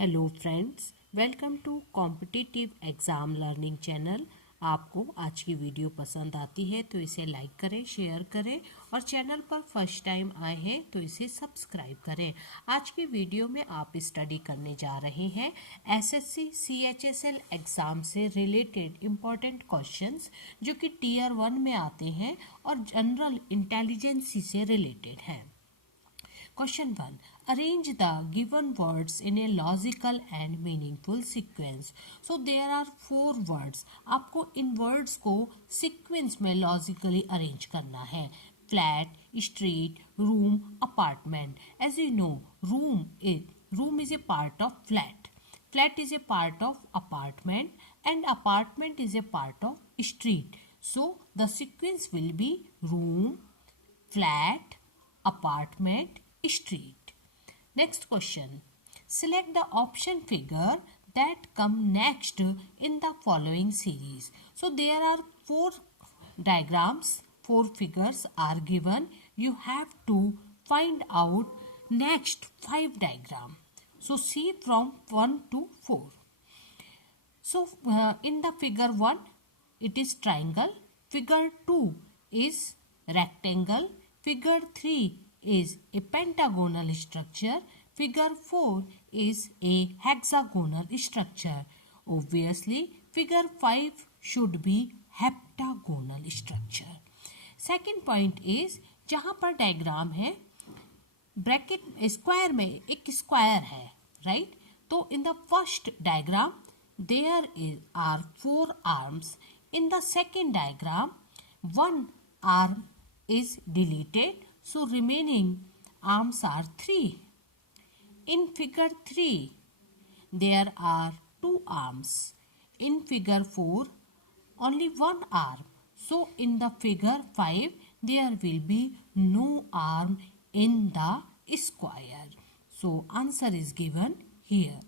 Hello friends, welcome to competitive exam learning channel. आपको आज की वीडियो पसंद आती है तो इसे लाइक करें, शेयर करें और चैनल पर फर्स्ट टाइम आए हैं तो इसे सब्सक्राइब करें। आज की वीडियो में आप स्टडी करने जा रहे हैं एसएससी सीएचएसएल एग्ज़ाम से रिलेटेड इम्पॉर्टेंट क्वेश्चंस जो कि टीयर 1 में आते हैं और जनरल इंटेलिजेंस से रिलेटेड हैं। Question 1. Arrange the given words in a logical and meaningful sequence. So there are 4 words. आपको इन words को sequence में logically arrange करना है. Flat, street, room, apartment. As you know, room is a part of flat. Flat is a part of apartment and apartment is a part of street. So the sequence will be room, flat, apartment, street. Next question. Select the option figure that come next in the following series. So there are 4 diagrams, 4 figures are given. You have to find out next 5 diagram. So see from 1 to 4. So in the figure 1 it is triangle, figure 2 is rectangle, figure 3 is a pentagonal structure, figure 4 is a hexagonal structure. Obviously figure 5 should be heptagonal structure. Second point is जहाँ पर diagram है bracket square में एक square है, right? तो in the first diagram there are 4 arms. In the second diagram 1 arm is deleted, so remaining arms are 3. In figure 3 there are 2 arms. In figure 4 only 1 arm. So in the figure 5 there will be no arm in the square. So answer is given here.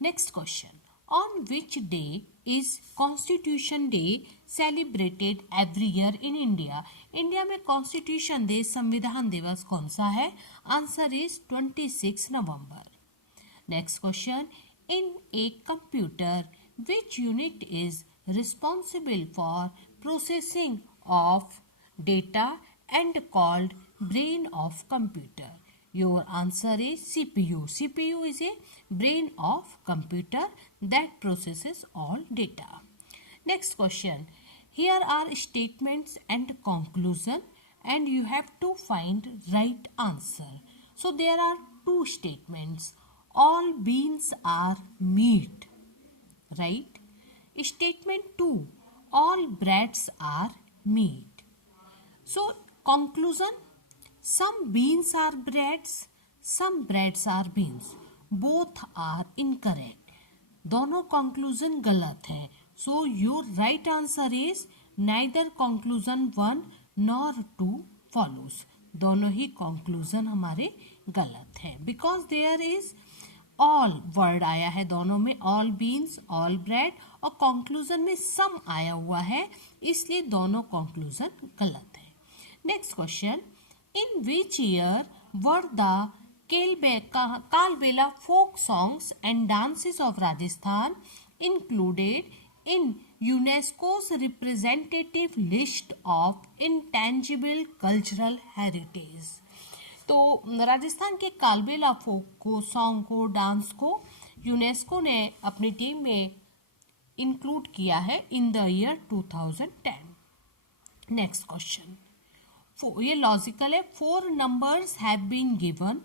Next question. On which day is Constitution Day celebrated every year in India? India में constitution day संविधान दिवस कौन सा है? Answer is 26 November. Next question. In a computer which unit is responsible for processing of data and called brain of computer? Your answer is CPU. CPU is a brain of computer that processes all data. Next question. Here are statements and conclusion and you have to find right answer. So there are 2 statements. All beans are meat. Right? Statement 2. All breads are meat. So conclusion. Some beans are breads, some breads are beans. Both are incorrect. दोनों conclusion गलत है. So your right answer is neither conclusion 1 nor 2 follows. दोनों ही conclusion हमारे गलत है. Because there is all word आया है दोनों में, all beans, all bread, और conclusion में some आया हुआ है, इसलिए दोनों conclusion गलत है. Next question. In which year were the Kalbela folk songs and dances of Rajasthan included in UNESCO's representative list of intangible cultural heritage? तो राजस्थान के कालबेला फोक को सॉन्ग को डांस को यूनेस्को ने अपनी टीम में इंक्लूड किया है in the year 2010. Next question. ये लॉजिकल है. 4 numbers have been given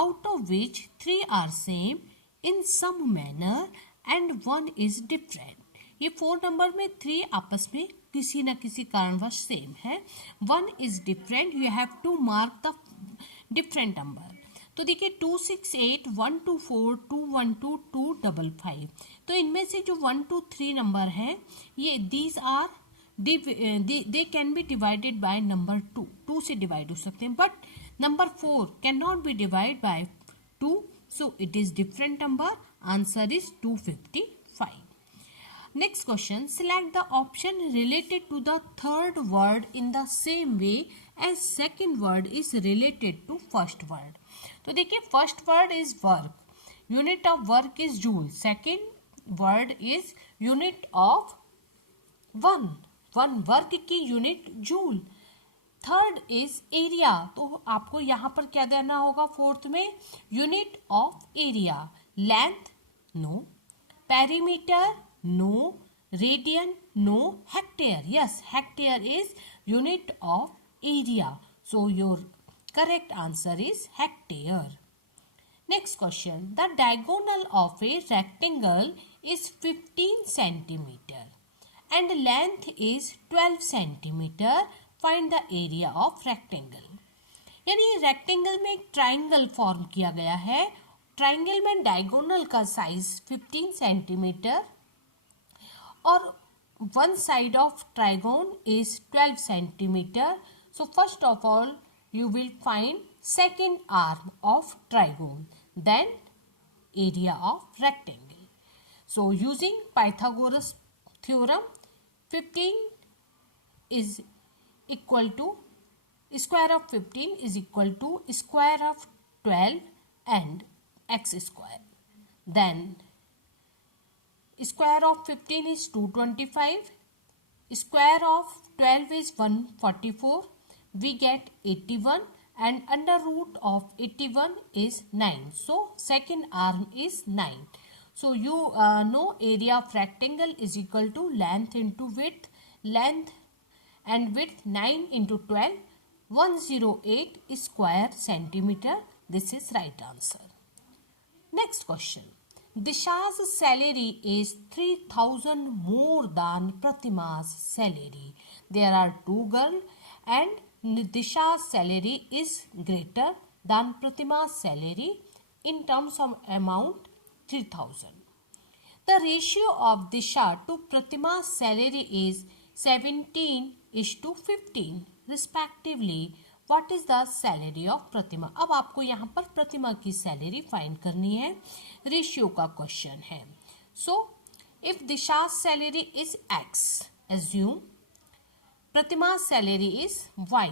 out of which 3 are same in some manner and 1 is different. ये 4 नंबर में 3 आपस में किसी न किसी कारणवश सेम है, 1 is different. You have to mark the different number. तो देखिए 268, 124, 212, 255. तो इनमें से जो 1, 2, 3 नंबर है ये these are they can be divided by number 2. 2 से डिवाइड हो सकते हैं, but number 4 can not be divide by 2, so it is different number. Answer is 255. Next question. Select the option related to the third word in the same way as second word is related to first word. तो देखिए first word is work. Unit of work is joule, second word is unit of one work की unit joule, third is area, तो आपको यहाँ पर क्या देना होगा फोर्थ में, unit of area, length no, perimeter no, radian no, hectare yes, hectare is unit of area, so your correct answer is hectare. Next question. The diagonal of a rectangle is 15 centimeter and length is 12 centimeter. Find the area of rectangle. यानी rectangle में एक triangle form किया गया है. Triangle में diagonal का size 15 centimetre और one side of trigon is 12 centimetre. So first of all you will find second arm of trigon, then area of rectangle. So using Pythagoras theorem, 15 is equal to square of 15 is equal to square of 12 and x square. Then square of 15 is 225, square of 12 is 144, we get 81 and under root of 81 is 9. So second arm is 9. So you know area of rectangle is equal to length into width. Length and width 9 into 12, 108 square centimeter. This is right answer. Next question. Disha's salary is 3000 more than Pratima's salary. There are two girls and Disha's salary is greater than Pratima's salary in terms of amount 3000. The ratio of Disha to Pratima's salary is 17:15 respectively. What is the salary of Pratima? अब आपको यहाँ पर प्रतिमा की salary find करनी है, ratio का question है. So if Disha's salary is X, assume Pratima salary is y,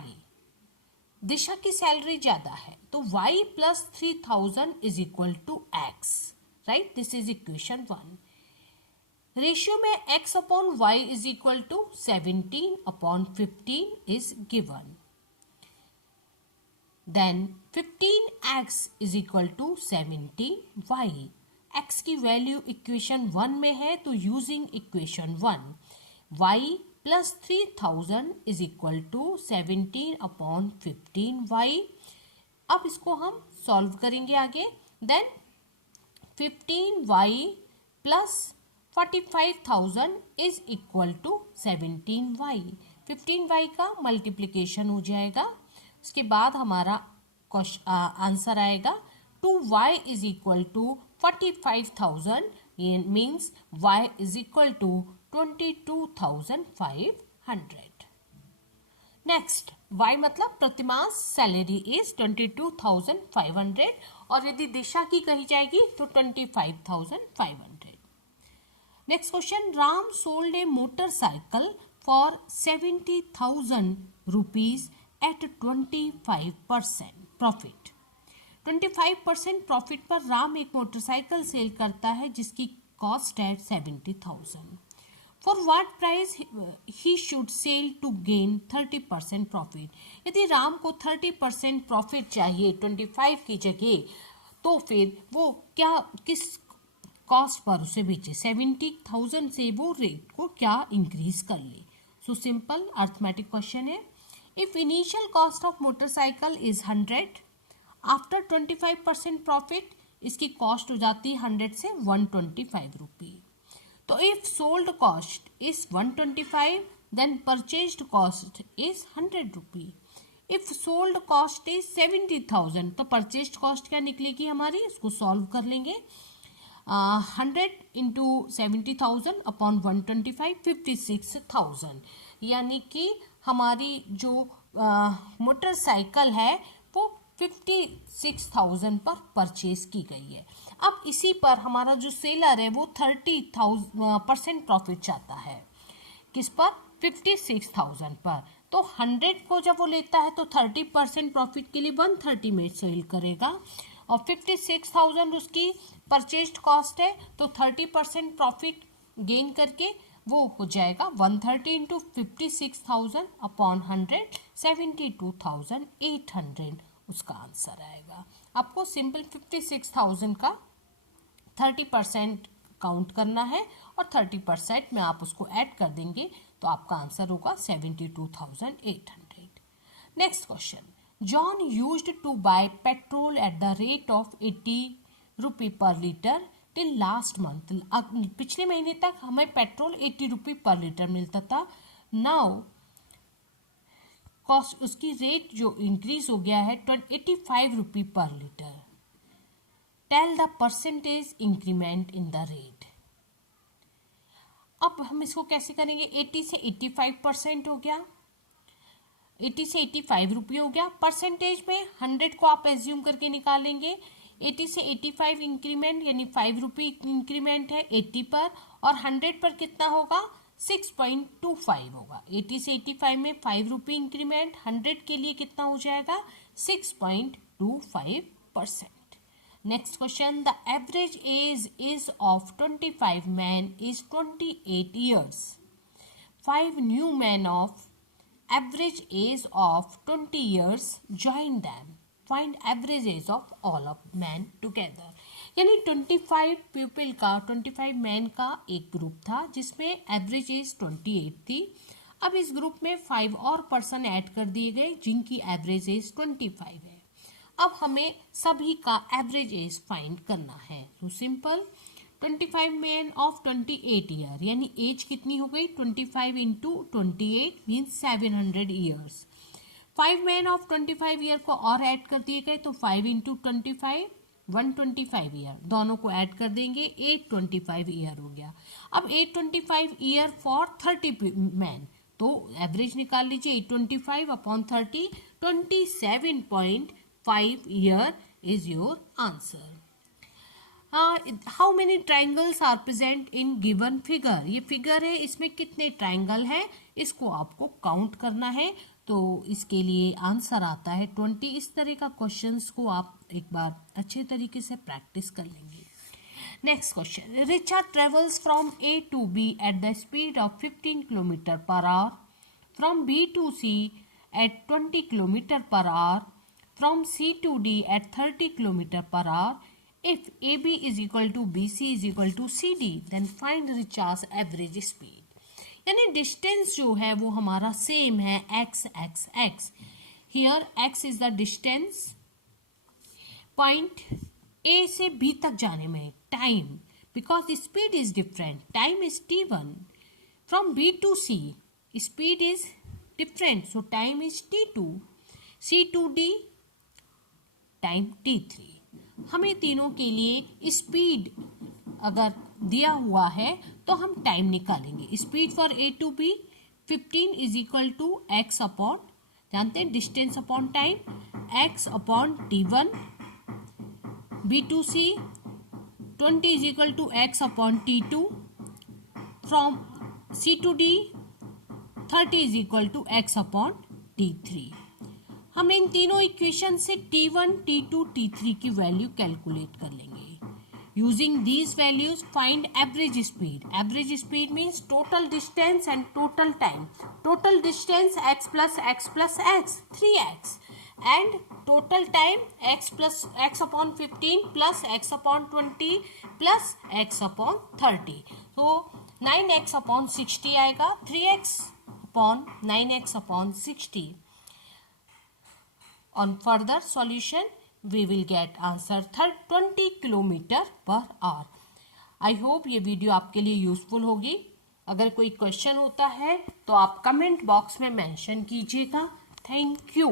Disha की सैलरी ज्यादा है तो y plus 3000 is equal to x, right. This is equation 1. Ratio में x upon y is equal to 17 upon 15 is given. Then 15x is equal to 17y. x की value equation 1 में है तो using equation 1 y plus 3000 is equal to 17 upon 15y. अब इसको हम solve करेंगे आगे. Then 15y plus 45,000 is equal to 17y. 15y का मल्टीप्लीकेशन हो जाएगा. उसके बाद हमारा आंसर आएगा 2y इज इक्वल टू 45,000. ये means y is equal to 22,500. Next y मतलब प्रतिमा सैलरी इज 22,500 और यदि दिशा की कही जाएगी तो 25,500. Next question. Ram sold a motorcycle for 70,000 rupees at 25% profit. 25% profit पर राम एक मोटरसाइकिल सेल करता है जिसकी कॉस्ट है 70,000. For what price he should sell to gain 30% profit? यदि राम को 30% प्रॉफिट चाहिए 25 की जगह तो फिर वो क्या किस कॉस्ट पर उसे बेचे, 70,000 से वो रेट को क्या इंक्रीज कर ले. सो सिंपल अर्थमेटिक क्वेश्चन है. If initial cost of motorcycle is 100, after 25% profit इसकी कॉस्ट हो जाती है 100 से 125 रुपी. तो if sold cost is 125 then purchased cost is 100 rupee. If sold cost is 70,000 तो परचेज्ड कॉस्ट क्या निकलेगी हमारी, उसको सॉल्व कर लेंगे. 100 इंटू 70,000 अपॉन 125 56,000. यानी कि हमारी जो मोटरसाइकिल है वो 56,000 पर परचेज की गई है. अब इसी पर हमारा जो सेलर है वो 30% प्रॉफिट चाहता है. किस पर, 56,000 पर. तो 100 को जब वो लेता है तो 30% प्रॉफिट के लिए 130 में सेल करेगा. और 56,000 उसकी परचेज्ड कॉस्ट है, तो 30% प्रॉफिट गेन करके वो हो जाएगा 130 इंटू 56,000 अपॉन 100, 72,800 उसका आंसर आएगा। आपको सिंपल 56,000 का 30% काउंट करना है और 30% में आप उसको ऐड कर देंगे तो आपका आंसर होगा 72,800। Next question, John used to buy petrol at the rate of 80 rupee per litre till last month. पिछले महीने तक हमें पेट्रोल 80 रुपी पर लीटर मिलता था। नाउ कॉस्ट उसकी रेट जो इंक्रीज हो गया है 85 rupee per litre. Tell the percentage increment in the rate. अब हम इसको कैसे करेंगे, 80 से 85% हो गया, 80 से 85 रुपये हो गया। परसेंटेज में 100 को आप एज्यूम करके निकालेंगे। 80 से 85 इंक्रीमेंट यानी 5 रुपये इंक्रीमेंट है 80 पर, और 100 पर कितना होगा 6.25 होगा। 80 से 85 में 5 रुपये इंक्रीमेंट, 100 के लिए कितना हो जाएगा 6.25%। Next question, the average age is of 25 man is 28 years. 5 new man of average age of 20 years join them. Find average age of all of men together. यानी 25 पीपल का 25 मैन का एक ग्रुप था जिसमें एवरेज एज 28 थी। अब इस group में 5 और पर्सन ऐड कर दिए गए जिनकी एवरेज एज 25 है। अब हमें सभी का एवरेज एज फाइंड करना है। तो सिंपल, 25 मैन ऑफ 28 ईयर यानी एज कितनी हो गई 25 into 28 means 700 years. 5 man of 25 year को और ऐड कर दिए गए तो 5 इंटू 25 125 ईयर, दोनों को ऐड कर देंगे 825 ईयर हो गया। अब 825 ईयर फॉर 30 मैन, तो एवरेज निकाल लीजिए 825 upon 30, 27.5 year is your answer. How many triangles are present in given figure. ये फिगर है, इसमें कितने ट्राइंगल हैं इसको आपको काउंट करना है। तो इसके लिए आंसर आता है 20। इस तरह का क्वेश्चंस को आप एक बार अच्छे तरीके से प्रैक्टिस कर लेंगे। Next question, Richa travels from A to B at the speed of 15 kilometre per hour, from B to C at 20 kilometre per hour, from C to D at 30 kilometre per hour. If AB is equal to BC is equal to CD, then find Richa's average speed. यानी distance जो है वो हमारा same है x x x. Here x is the distance point A से B तक जाने में, time because the speed is different. Time is t1. From B to C, speed is different, so time is t2. C to D, time t3. हमें तीनों के लिए speed अगर दिया हुआ है तो हम टाइम निकालेंगे। Speed for A to B 15 is equal to x upon, जानते हैं distance upon time, x upon t1। B to C 20 is equal to x upon t2। From C to D 30 is equal to x upon t3। हम इन तीनों equation से t1, t2, t3 की value calculate कर लेंगे। Using these values find average speed. Average speed means total distance and total time. Total distance x plus x plus x 3x and total time x upon 15 plus x upon 20 plus x upon 30, तो 9x upon 60 आएगा। 3x upon 9x upon 60। On further solution, we will get answer 20 kilometre per our. I hope ये video आपके लिए useful होगी। अगर कोई question होता है तो आप कमेंट बॉक्स में मेंशन कीजिएगा। Thank you.